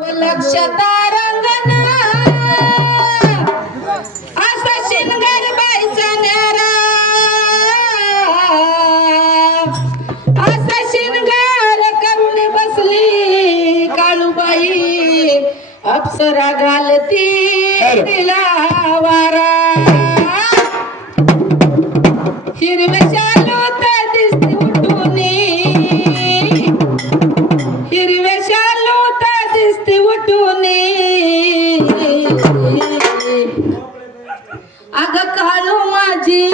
लक्षात रंगना असा शिनगार बाईचा न्यारा असा शिनगार करून बसली काळूबाई अप्सरा घालती तिला वारा हिरव्या शालूत दिसती उठून हिरव्या शालूत दिसती उठून अग काळू माझी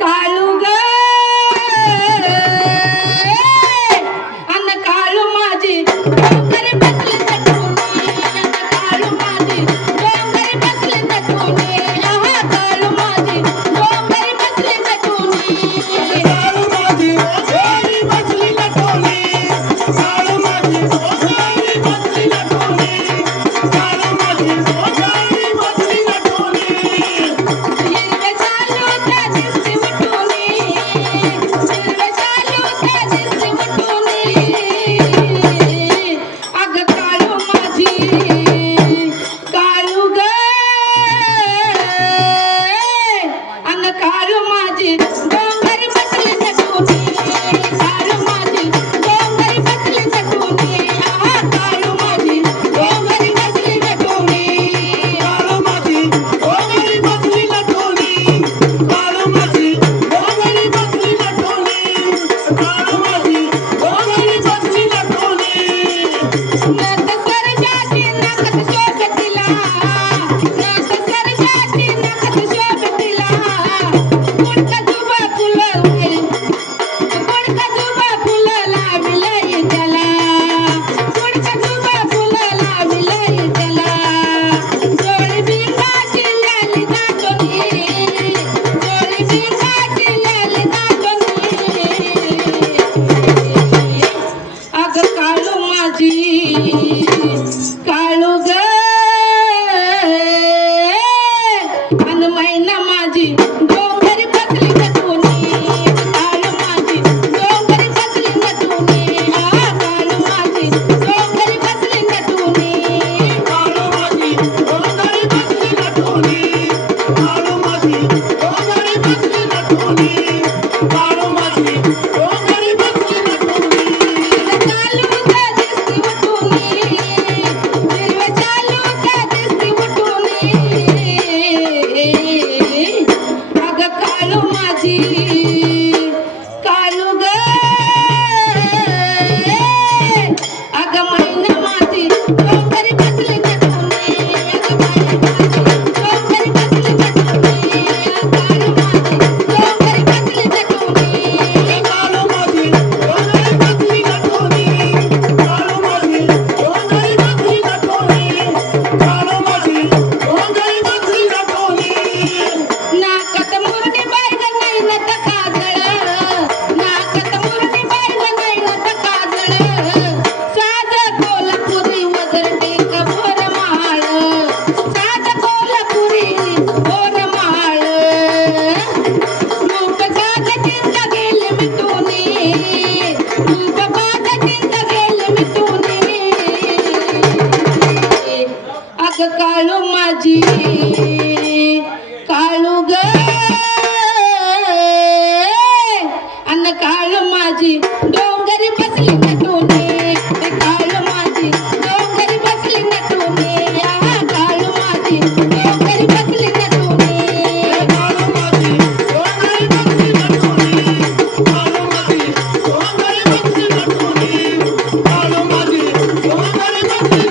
काळू ग अन काळू माझी डोंगरी बसली नटून काळू माझी डोंगरी बसली नटून आहा काळू माझी डोंगरी बसली नटून काळू माझी डोंगरी बसली नटोली काळू माझी डोंगरी बसली नटोली काळू माझी डोंगरी बसली नटोली हिरव्या शालूत दिसती उठून हिरव्या शालूत दिसती उठून अग काळू माझी काळू ग अन काळू माझी डोंगरी बसली नटून काळू माझी डोंगरी बसली नटून आहा काळू माझी डोंगरी बसली नटून काळू माझी डोंगरी बसली नटोली काळू माझी डोंगरी बसली नटोली काळू माझी डोंगरी बसली नटोली नत सरजाची नखत शोभतीला नत सरजाची नखत शोभतीला गुडका जुबा फुलं गुडका जुबा फुलं लावलंय त्याला गुडका जुबा फुलं लावलंय त्याला जोडी बिंगाची लाली दाटोनी जोडी बिंगाची लाली दाटोनी अग काळू माझी काळू ग अन मैना माझी डोंगरी बसली नटून काळू माझी डोंगरी बसली नटून आ काळू माझी डोंगरी बसली नटून काळू माझी डोंगरी बसली नटोली काळू माझी डोंगरी बसली नटोली काळू माझी डोंगरी बसली नटोली चालूत दिसती उठून हिरव्या चालूत दिसती उठून अग काळू माझी काळू ग अग मैना माझी डोंगरी बसली नटून अग बाई माझी डोंगरी बसली नटून काळू माझी डोंगरी बसली नटून काळू माझी डोंगरी बसली नटोली काळू माझी डोंगरी बसली नटोली काळू माझी डोंगरी बसली नटोली नाकात मुरणी बाई ग नैनत काजळ नाकात मुरणी बाई ग नैनत काजळ साध कोल्हापुरी वजरटी कबोर माळ साध कोल्हापुरी बोर माळ रूप गाग चिंता गेले मिटून रूप गाग चिंता गेले मिटून अग काळू माझी काळू ग अन काळू माझी डोंगरी बसली नटून काळू माझी डोंगरी बसली नटून आहा काळू माझी डोंगरी बसली नटून काळू माझी डोंगरी बसली नटोली काळू माझी डोंगरी बसली नटोली काळू माझी डोंगरी बसली